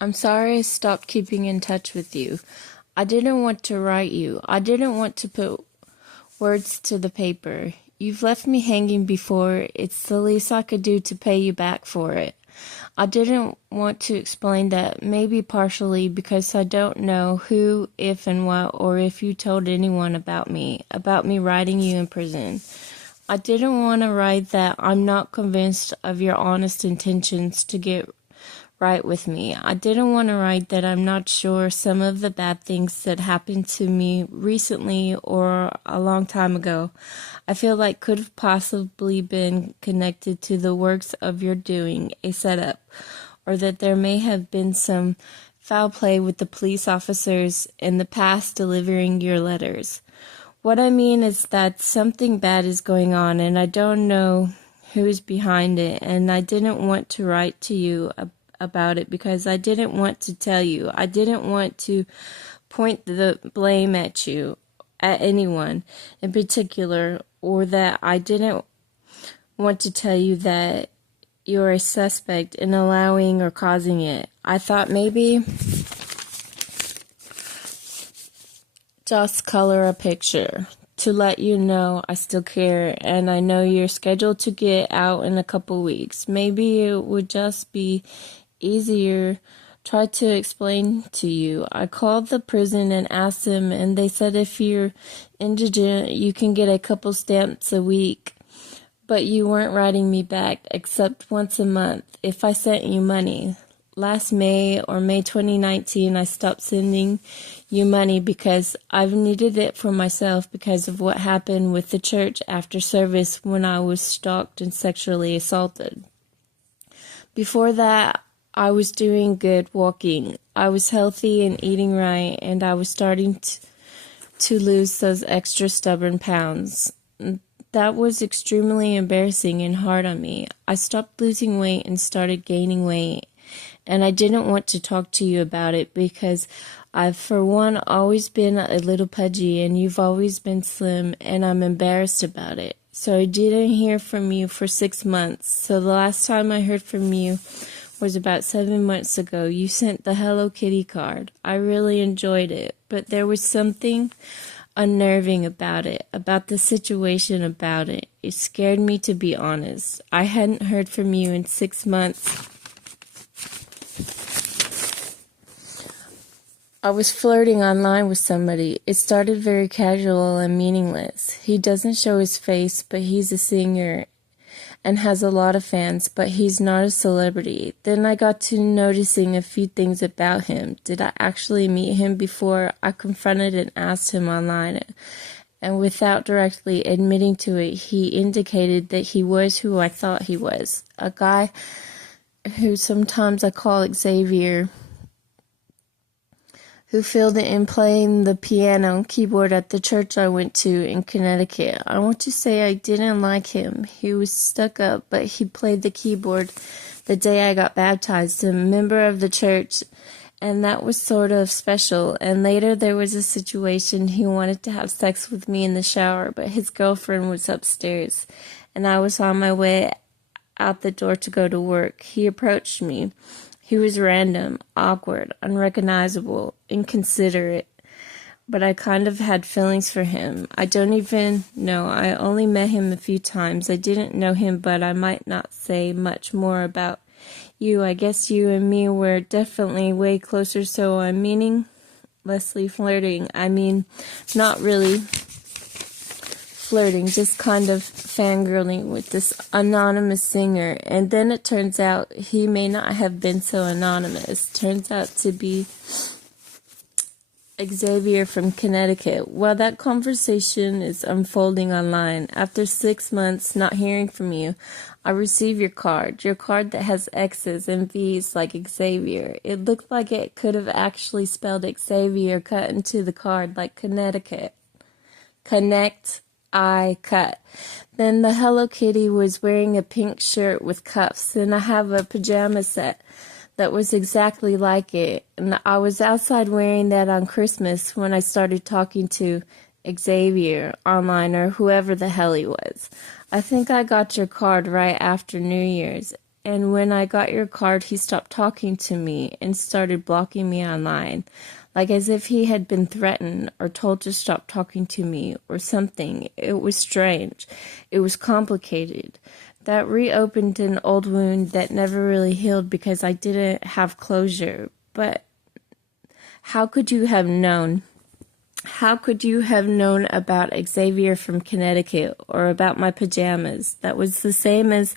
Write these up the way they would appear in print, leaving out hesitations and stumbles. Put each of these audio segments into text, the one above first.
I'm sorry I stopped keeping in touch with you. I didn't want to write you. I didn't want to put words to the paper. You've left me hanging before. It's the least I could do to pay you back for it. I didn't want to explain that, maybe partially because I don't know who, if, and what, or if you told anyone about me writing you in prison. I didn't want to write that I'm not convinced of your honest intentions to get right with me. I didn't want to write that I'm not sure some of the bad things that happened to me recently or a long time ago I feel like could have possibly been connected to the works of your doing, a setup, or that there may have been some foul play with the police officers in the past delivering your letters. What I mean is that something bad is going on and I don't know who is behind it, and I didn't want to write to you about it because I didn't want to tell you. I didn't want to point the blame at you, at anyone in particular, or that I didn't want to tell you that you're a suspect in allowing or causing it. I thought maybe just color a picture to let you know I still care and I know you're scheduled to get out in a couple weeks. Maybe it would just be easier try to explain to you. I called the prison and asked them, and they said if you're indigent, you can get a couple stamps a week. But you weren't writing me back except once a month if I sent you money. Last May or May 2019, I stopped sending you money because I've needed it for myself because of what happened with the church after service when I was stalked and sexually assaulted. Before that, I was doing good walking. I was healthy and eating right, and I was starting to lose those extra stubborn pounds. That was extremely embarrassing and hard on me. I stopped losing weight and started gaining weight, and I didn't want to talk to you about it because I've, for one, always been a little pudgy, and you've always been slim, and I'm embarrassed about it. So I didn't hear from you for 6 months. So the last time I heard from you was about 7 months ago. You sent the Hello Kitty card. I really enjoyed it, but there was something unnerving about it, about the situation about it. It scared me, to be honest. I hadn't heard from you in 6 months. I was flirting online with somebody. It started very casual and meaningless. He doesn't show his face, but he's a singer and has a lot of fans, but he's not a celebrity. Then I got to noticing a few things about him. Did I actually meet him before? I confronted and asked him online, and without directly admitting to it, he indicated that he was who I thought he was. A guy who sometimes I call Xavier, who filled in playing the piano and keyboard at the church I went to in Connecticut. I want to say I didn't like him. He was stuck up, but he played the keyboard the day I got baptized, a member of the church, and that was sort of special. And later there was a situation. He wanted to have sex with me in the shower, but his girlfriend was upstairs, and I was on my way out the door to go to work. He approached me. He was random, awkward, unrecognizable, inconsiderate, but I kind of had feelings for him. I don't even know. I only met him a few times. I didn't know him, but I might not say much more about you. I guess you and me were definitely way closer, so I'm meaninglessly flirting. I mean, not really flirting, just kind of fangirling with this anonymous singer. And then it turns out he may not have been so anonymous. Turns out to be Xavier from Connecticut. Well, that conversation is unfolding online. After 6 months not hearing from you, I receive your card that has X's and V's like Xavier. It looked like it could have actually spelled Xavier cut into the card like Connecticut. Connect, I cut. Then the Hello Kitty was wearing a pink shirt with cuffs, and I have a pajama set that was exactly like it. And I was outside wearing that on Christmas when I started talking to Xavier online, or whoever the hell he was. I think I got your card right after New Year's. And when I got your card, he stopped talking to me and started blocking me online, like as if he had been threatened or told to stop talking to me or something. It was strange. It was complicated. That reopened an old wound that never really healed because I didn't have closure. But how could you have known? How could you have known about Xavier from Connecticut or about my pajamas? That was the same as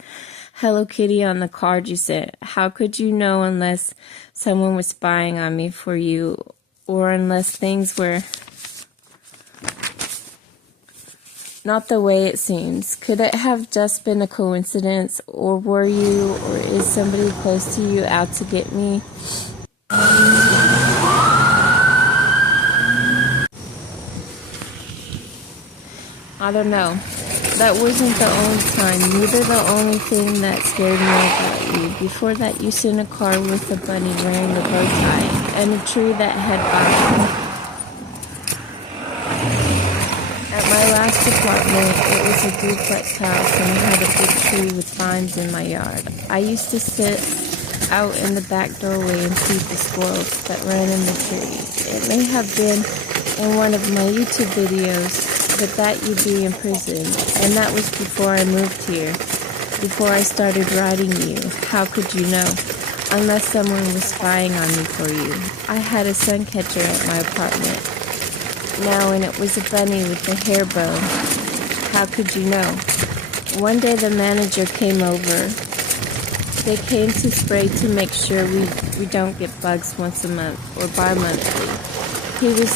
Hello Kitty on the card you sent. How could you know unless someone was spying on me for you, or unless things were not the way it seems? Could it have just been a coincidence, or were you or is somebody close to you out to get me? I don't know. That wasn't the only time, neither the only thing that scared me about you. Before that, you sent a card with a bunny wearing a bow tie and a tree that had vines. At my last apartment, it was a duplex house and it had a big tree with vines in my yard. I used to sit out in the back doorway and feed the squirrels that ran in the tree. It may have been in one of my YouTube videos, but that you'd be in prison, and that was before I moved here, before I started writing you. How could you know? Unless someone was spying on me for you. I had a sun catcher at my apartment now, and it was a bunny with a hair bow. How could you know? One day the manager came over. They came to spray to make sure we don't get bugs once a month or bi-monthly. He was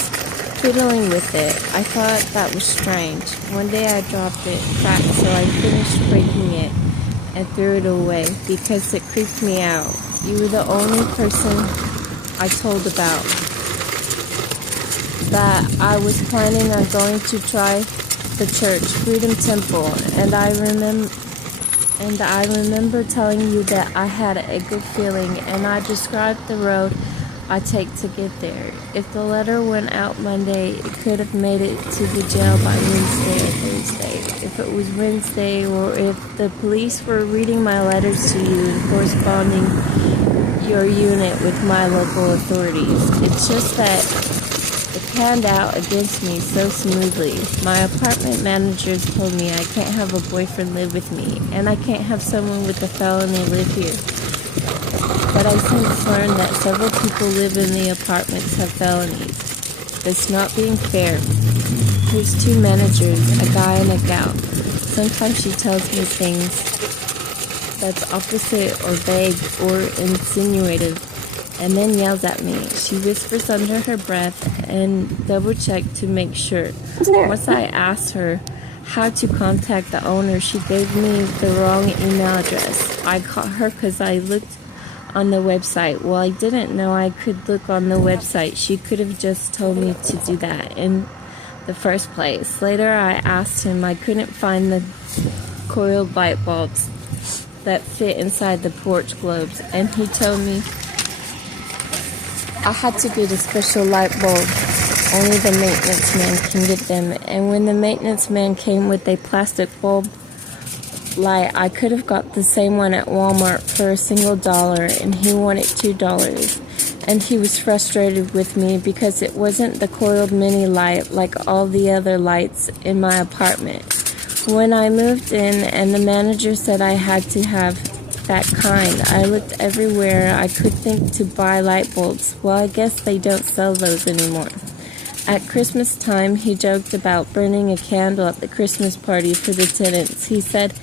fiddling with it. I thought that was strange. One day I dropped it, cracked, so I finished breaking it and threw it away because it creeped me out. You were the only person I told about that I was planning on going to try the church, Freedom Temple, and I remember telling you that I had a good feeling, and I described the road I take to get there. If the letter went out Monday, it could have made it to the jail by Wednesday or Thursday. If it was Wednesday, or if the police were reading my letters to you and corresponding your unit with my local authorities. It's just that it panned out against me so smoothly. My apartment managers told me I can't have a boyfriend live with me, and I can't have someone with a felony live here. But I since learned that several people live in the apartments have felonies. That's not being fair. There's two managers, a guy and a gal. Sometimes she tells me things that's opposite or vague or insinuative, and then yells at me. She whispers under her breath and double-checked to make sure. Once I asked her how to contact the owner, she gave me the wrong email address. I caught her because I looked on the website. Well, I didn't know I could look on the website. She could have just told me to do that in the first place. Later, I asked him. I couldn't find the coiled light bulbs that fit inside the porch globes, and he told me I had to get a special light bulb. Only the maintenance man can get them. And when the maintenance man came with a plastic bulb light, I could have got the same one at Walmart for $1, and he wanted $2. And he was frustrated with me because it wasn't the coiled mini light like all the other lights in my apartment. When I moved in and the manager said I had to have that kind, I looked everywhere I could think to buy light bulbs. Well, I guess they don't sell those anymore. At Christmas time, he joked about burning a candle at the Christmas party for the tenants. He said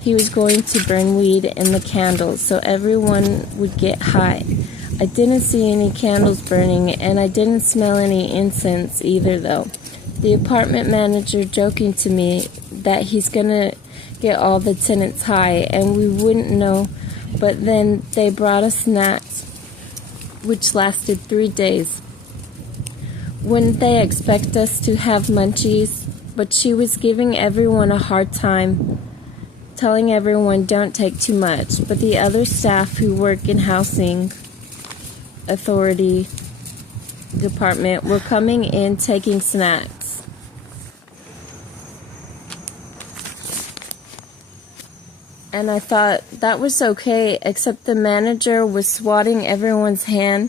he was going to burn weed in the candles so everyone would get high. I didn't see any candles burning, and I didn't smell any incense either, though. The apartment manager joking to me that he's gonna get all the tenants high, and we wouldn't know. But then they brought us snacks, which lasted 3 days. Wouldn't they expect us to have munchies? But she was giving everyone a hard time, telling everyone don't take too much. But the other staff who work in housing authority department were coming in taking snacks. And I thought that was okay, except the manager was swatting everyone's hand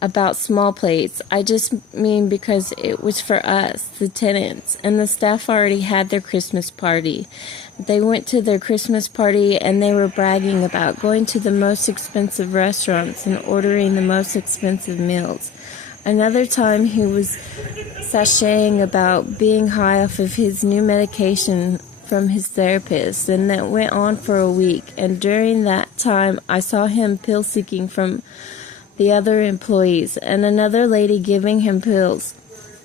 about small plates. I just mean because it was for us, the tenants, and the staff already had their Christmas party. They went to their Christmas party and they were bragging about going to the most expensive restaurants and ordering the most expensive meals. Another time he was sashaying about being high off of his new medication from his therapist, and that went on for a week. And during that time, I saw him pill seeking from the other employees and another lady giving him pills.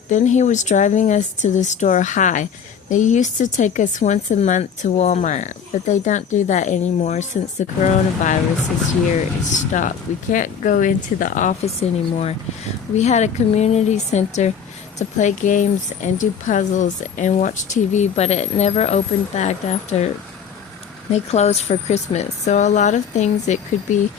Then he was driving us to the store high. They used to take us once a month to Walmart, but they don't do that anymore since the coronavirus this year is stopped. We can't go into the office anymore. We had a community center to play games and do puzzles and watch TV, but it never opened back after they closed for Christmas. So a lot of things, it could be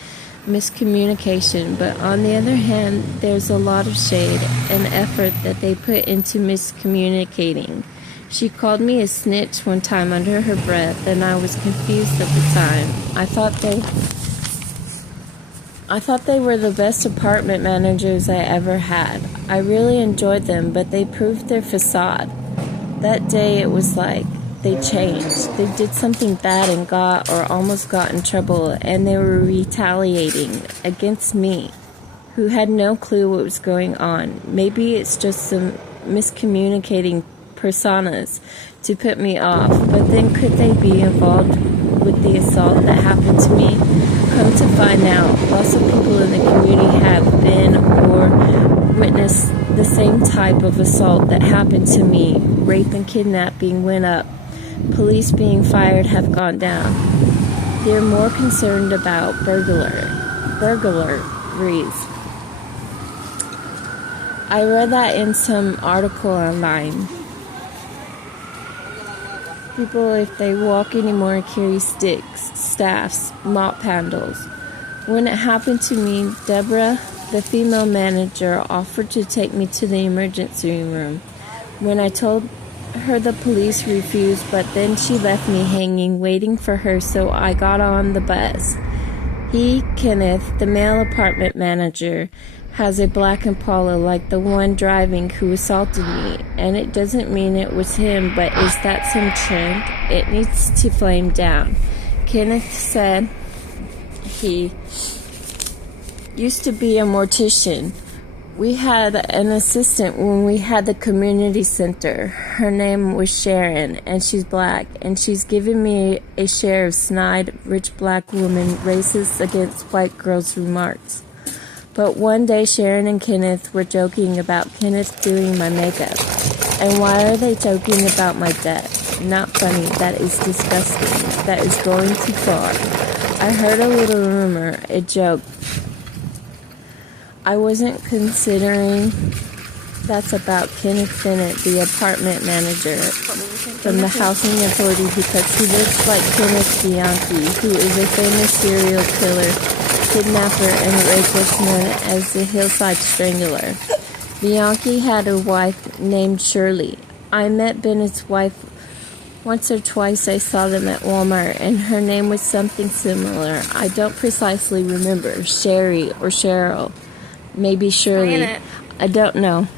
miscommunication, but on the other hand, there's a lot of shade and effort that they put into miscommunicating. She called me a snitch one time under her breath, and I was confused at the time. I thought they were the best apartment managers I ever had. I really enjoyed them, but they proved their facade. That day it was like they changed. They did something bad and got or almost got in trouble, and they were retaliating against me, who had no clue what was going on. Maybe it's just some miscommunicating personas to put me off, but then could they be involved with the assault that happened to me? Come to find out, lots of people in the community have been or witnessed the same type of assault that happened to me. Rape and kidnapping went up. Police being fired have gone down. They're more concerned about burglaries. I read that in some article online. People, if they walk anymore, carry sticks, staffs, mop handles. When it happened to me, Deborah, the female manager, offered to take me to the emergency room. When I told her, the police refused, but then she left me hanging, waiting for her, so I got on the bus. He, Kenneth, the male apartment manager, has a black Impala like the one driving who assaulted me, and it doesn't mean it was him, but is that some trend? It needs to flame down. Kenneth said he used to be a mortician. We had an assistant when we had the community center. Her name was Sharon, and she's black, and she's given me a share of snide, rich black woman racist against white girls remarks. But one day Sharon and Kenneth were joking about Kenneth doing my makeup. And why are they joking about my death? Not funny. That is disgusting. That is going too far. I heard a little rumor, a joke. I wasn't considering that's about Kenneth Bennett, the apartment manager from the housing authority, because he looks like Kenneth Bianchi, who is a famous serial killer, kidnapper, and rapist known as the Hillside Strangler. Bianchi had a wife named Shirley. I met Bennett's wife once or twice. I saw them at Walmart, and her name was something similar. I don't precisely remember. Sherry or Cheryl. Maybe Shirley. I don't know.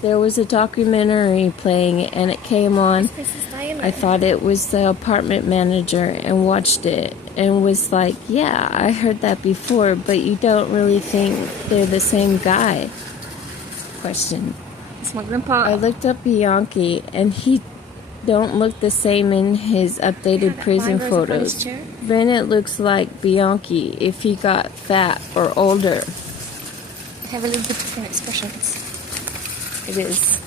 There was a documentary playing, and it came on. I thought it was the apartment manager and watched it and was like, yeah, I heard that before, but you don't really think they're the same guy? Question. It's my grandpa. I looked up Bianchi, and he don't look the same in his updated prison photos. Bennett looks like Bianchi if he got fat or older. I have a little bit different expressions. It is.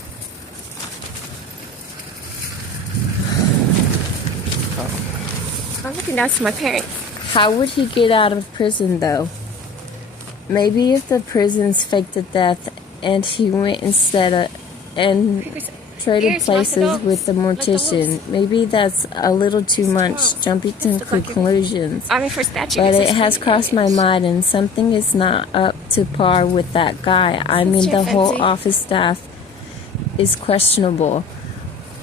I'm looking down to my parents. How would he get out of prison, though? Maybe if the prisons faked a death and he went instead and traded places with the mortician. Maybe that's a little too much jumping to conclusions. But it has crossed my mind, and something is not up to par with that guy. I mean, the whole office staff is questionable.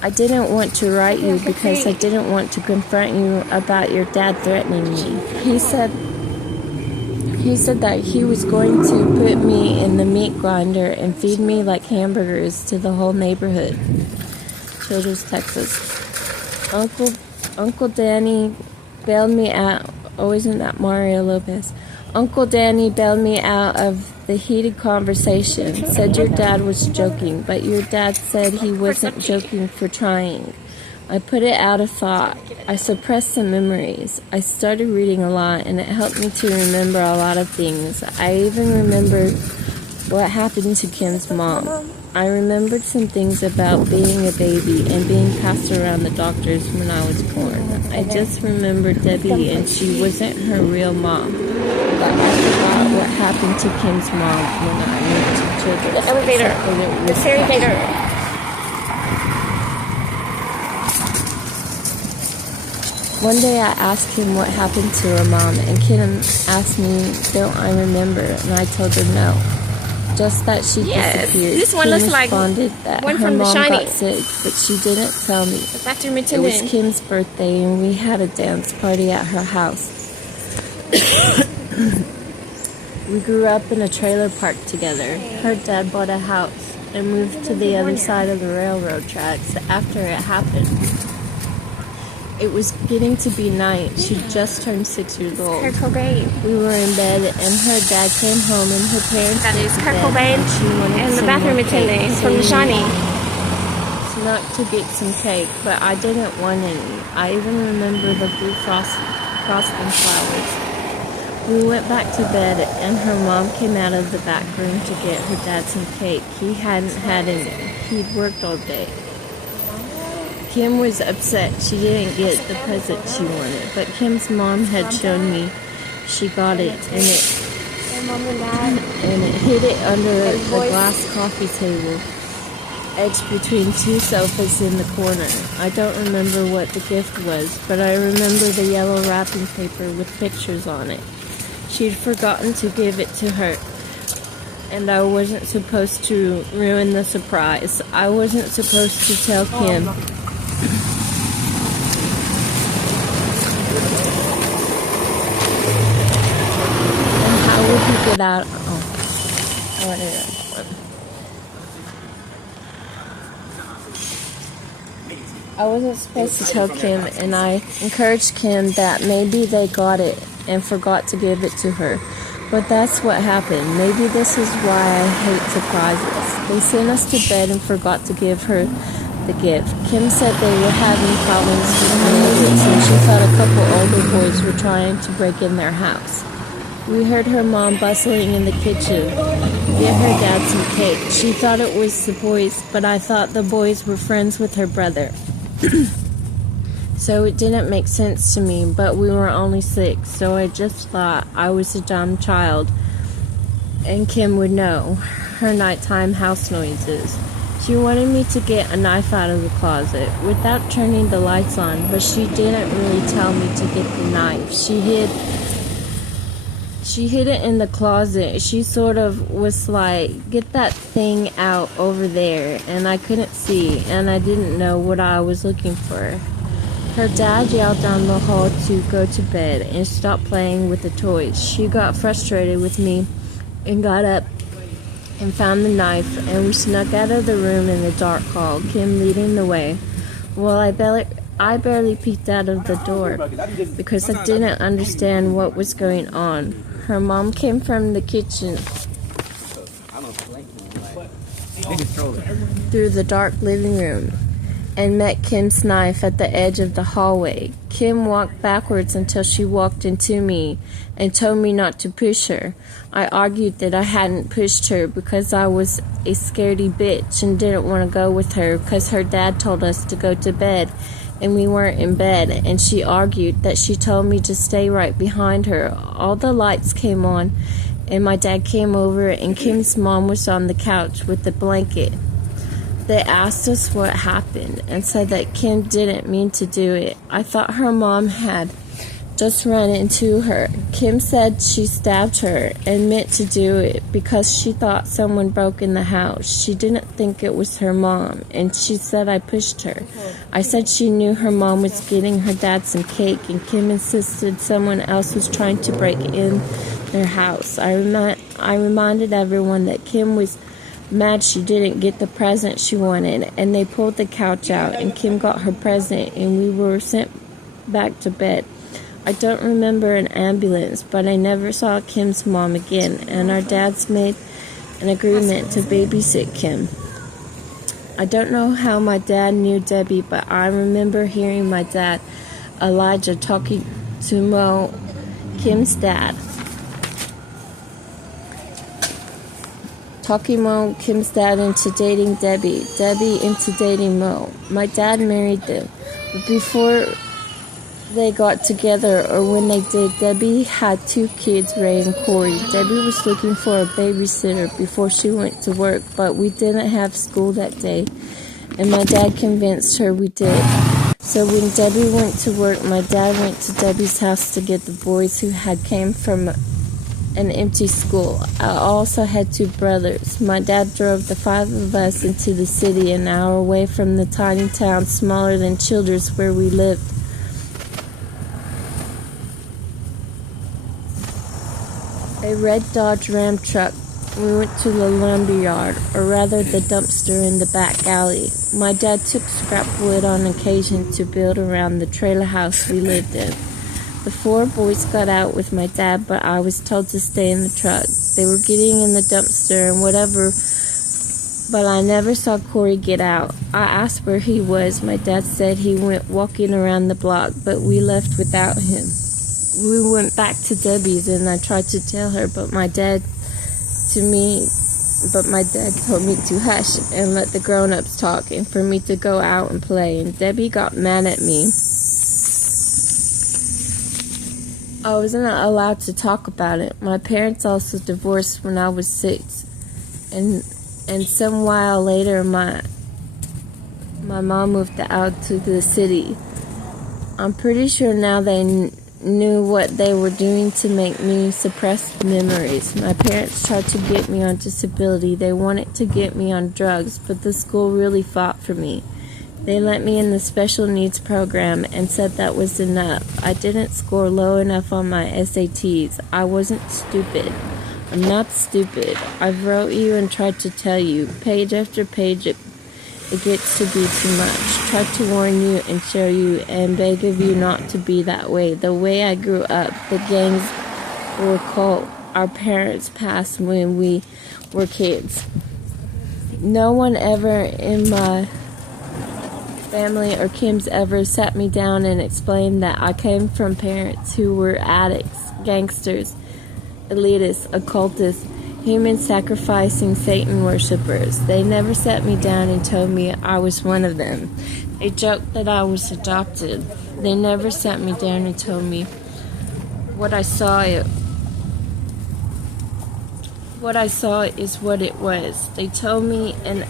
I didn't want to write you because I didn't want to confront you about your dad threatening me. He said that he was going to put me in the meat grinder and feed me like hamburgers to the whole neighborhood. Childers, Texas. Uncle Danny bailed me out. Oh, isn't that Mario Lopez? Uncle Danny bailed me out of the heated conversation. Said your dad was joking, but your dad said he wasn't joking for trying. I put it out of thought. I suppressed some memories. I started reading a lot, and it helped me to remember a lot of things. I even remembered what happened to Kim's mom. I remembered some things about being a baby and being passed around the doctors when I was born. I just remembered Debbie, and she wasn't her real mom. But I forgot what happened to Kim's mom when I went to children. The elevator. The elevator. One day I asked him what happened to her mom, and Kim asked me, don't I remember? And I told her no. Just that she disappeared. This one Kim looks like responded that one her from The mom Shining. got sick, but she didn't tell me. The bathroom It attendant. was Kim's birthday, and we had a dance party at her house. We grew up in a trailer park together. Her dad bought a house and moved to the other side of the railroad tracks after it happened. It was getting to be night. She just turned 6 years old. Kurt Cobain. We were in bed, and her dad came home, and her parents That went is to Kurt bed, Cobain and she wanted and the some bathroom more cake, attendant so from The we Shining. snuck to get some cake, but I didn't want any. I even remember the blue frosting flowers. We went back to bed, and her mom came out of the back room to get her dad some cake. He hadn't had any. He'd worked all day. Kim was upset she didn't get the present she wanted, but Kim's mom had shown me she got it, and it hid it under the glass coffee table, edged between two sofas in the corner. I don't remember what the gift was, but I remember the yellow wrapping paper with pictures on it. She'd forgotten to give it to her, and I wasn't supposed to ruin the surprise. I wasn't supposed to tell Kim. And how would he get out? Oh, I want to do that one. I wasn't supposed to tell Kim, and I encouraged Kim that maybe they got it and forgot to give it to her. But that's what happened. Maybe this is why I hate surprises. They sent us to bed and forgot to give her the gift. Kim said they were having problems with the neighbors, and she thought a couple older boys were trying to break in their house. We heard her mom bustling in the kitchen, get her dad some cake. She thought it was the boys, but I thought the boys were friends with her brother. So it didn't make sense to me, but we were only 6, so I just thought I was a dumb child, and Kim would know her nighttime house noises. She wanted me to get a knife out of the closet without turning the lights on, but she didn't really tell me to get the knife. She hid it in the closet. She sort of was like, get that thing out over there, and I couldn't see, and I didn't know what I was looking for. Her dad yelled down the hall to go to bed and stop playing with the toys. She got frustrated with me and got up and found the knife, and we snuck out of the room in the dark hall, Kim leading the way. Well, I barely peeked out of the door because I didn't understand what was going on. Her mom came from the kitchen through the dark living room and met Kim's knife at the edge of the hallway. Kim walked backwards until she walked into me and told me not to push her. I argued that I hadn't pushed her because I was a scaredy bitch and didn't want to go with her because her dad told us to go to bed and we weren't in bed, and she argued that she told me to stay right behind her. All the lights came on and my dad came over, and Kim's mom was on the couch with the blanket. They asked us what happened and said that Kim didn't mean to do it. I thought her mom had just ran into her. Kim said she stabbed her and meant to do it because she thought someone broke in the house. She didn't think it was her mom, and she said I pushed her. I said she knew her mom was getting her dad some cake, and Kim insisted someone else was trying to break in their house. I reminded everyone that Kim was mad she didn't get the present she wanted, and they pulled the couch out, and Kim got her present, and we were sent back to bed. I don't remember an ambulance, but I never saw Kim's mom again, and our dads made an agreement to babysit Kim. I don't know how my dad knew Debbie, but I remember hearing my dad, Elijah, talking to Mo, Kim's dad. Talking Mo, Kim's dad, into dating Debbie, Debbie into dating Mo. My dad married them, but before they got together, or when they did, Debbie had 2 kids, Ray and Corey. Debbie was looking for a babysitter before she went to work, but we didn't have school that day, and my dad convinced her we did. So when Debbie went to work, my dad went to Debbie's house to get the boys who had came from an empty school. I also had 2 brothers. My dad drove the 5 of us into the city, an hour away from the tiny town smaller than Childers where we lived. A red Dodge Ram truck. We went to the lumberyard, or rather the dumpster in the back alley. My dad took scrap wood on occasion to build around the trailer house we lived in. The 4 boys got out with my dad, but I was told to stay in the truck. They were getting in the dumpster and whatever, but I never saw Corey get out. I asked where he was. My dad said he went walking around the block, but we left without him. We went back to Debbie's, and I tried to tell her, but my dad told me to hush and let the grown-ups talk, and for me to go out and play, and Debbie got mad at me. I wasn't allowed to talk about it. My parents also divorced when I was 6, and some while later my mom moved out to the city. I'm pretty sure now they knew what they were doing to make me suppress memories. My parents tried to get me on disability. They wanted to get me on drugs, but the school really fought for me. They let me in the special needs program and said that was enough. I didn't score low enough on my SATs. I wasn't stupid. I'm not stupid. I've wrote you and tried to tell you, page after page, it gets to be too much. Tried to warn you and show you and beg of you not to be that way. The way I grew up, the gangs were cult. Our parents passed when we were kids. No one ever in my family or Kim's ever sat me down and explained that I came from parents who were addicts, gangsters, elitists, occultists, human sacrificing Satan worshippers. They never sat me down and told me I was one of them. They joked that I was adopted. They never sat me down and told me what I saw is what it was. They told me and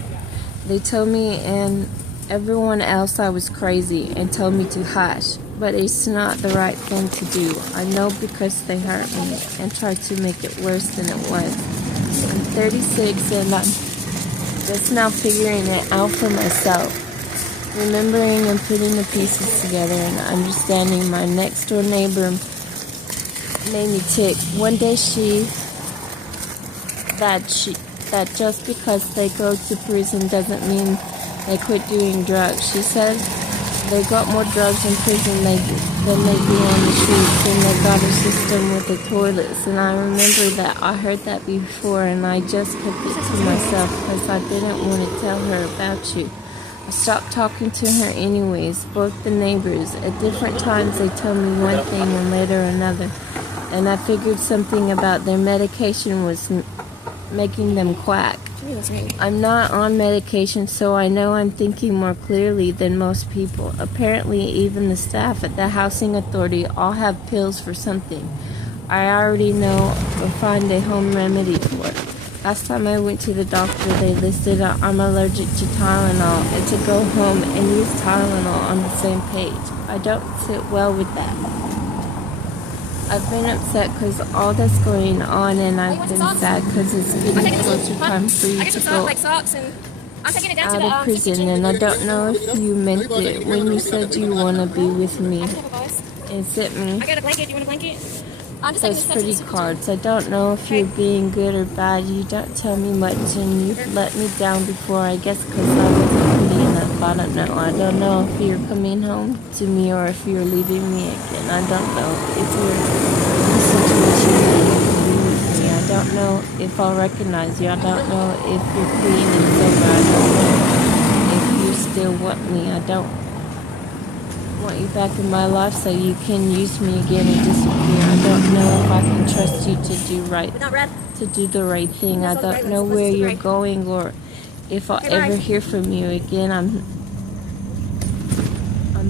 everyone else I was crazy and told me to hush. But it's not the right thing to do. I know because they hurt me and tried to make it worse than it was. I'm 36 and I'm just now figuring it out for myself. Remembering and putting the pieces together and understanding my next door neighbor made me tick. One day that just because they go to prison doesn't mean they quit doing drugs. She said they got more drugs in prison than they do on the streets, and they got a system with the toilets. And I remember that I heard that before, and I just kept it to myself because I didn't want to tell her about you. I stopped talking to her anyways, both the neighbors. At different times they told me one thing and later another, and I figured something about their medication was making them quack. I'm not on medication, so I know I'm thinking more clearly than most people. Apparently, even the staff at the housing authority all have pills for something. I already know or find a home remedy for it. Last time I went to the doctor, they listed I'm allergic to Tylenol and to go home and use Tylenol on the same page. I don't sit well with that. I've been upset because all that's going on, and I've been sad because it's getting closer time for you to go out of prison, and I don't know if you meant it when you said you want to be with me. Is it me? I got a blanket. Do you want a blanket? Those pretty cards. I don't know if you're being good or bad. You don't tell me much, and you've let me down before, I guess because I wasn't pretty enough. I don't know. I don't know if you're coming home to me or if you're leaving me again. I don't know if you're in a situation where you can be with me. I don't know if I'll recognize you. I don't know if you're clean and sober. I don't know if you still want me. I don't want you back in my life so you can use me again and disappear. I don't know if I can trust you to do the right thing. I don't know where you're going or if I'll ever hear from you again. I'm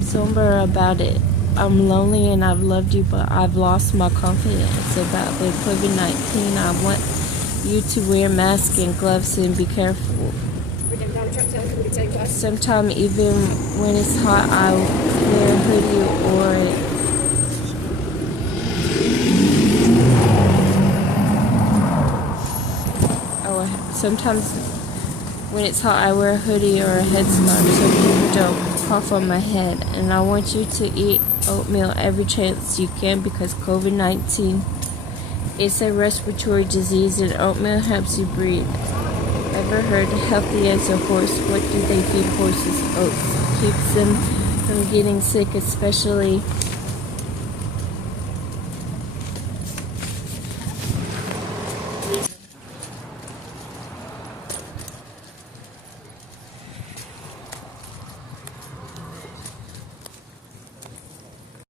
somber about it. I'm lonely and I've loved you, but I've lost my confidence about the COVID-19. I want you to wear masks and gloves and be careful. Sometimes even when it's hot, I wear a hoodie sometimes when it's hot, I wear a hoodie or a headscarf so people don't cough on my head. And I want you to eat oatmeal every chance you can because COVID-19 is a respiratory disease and oatmeal helps you breathe. Ever heard healthy as a horse? What do they feed horses? Oats. Keeps them from getting sick, especially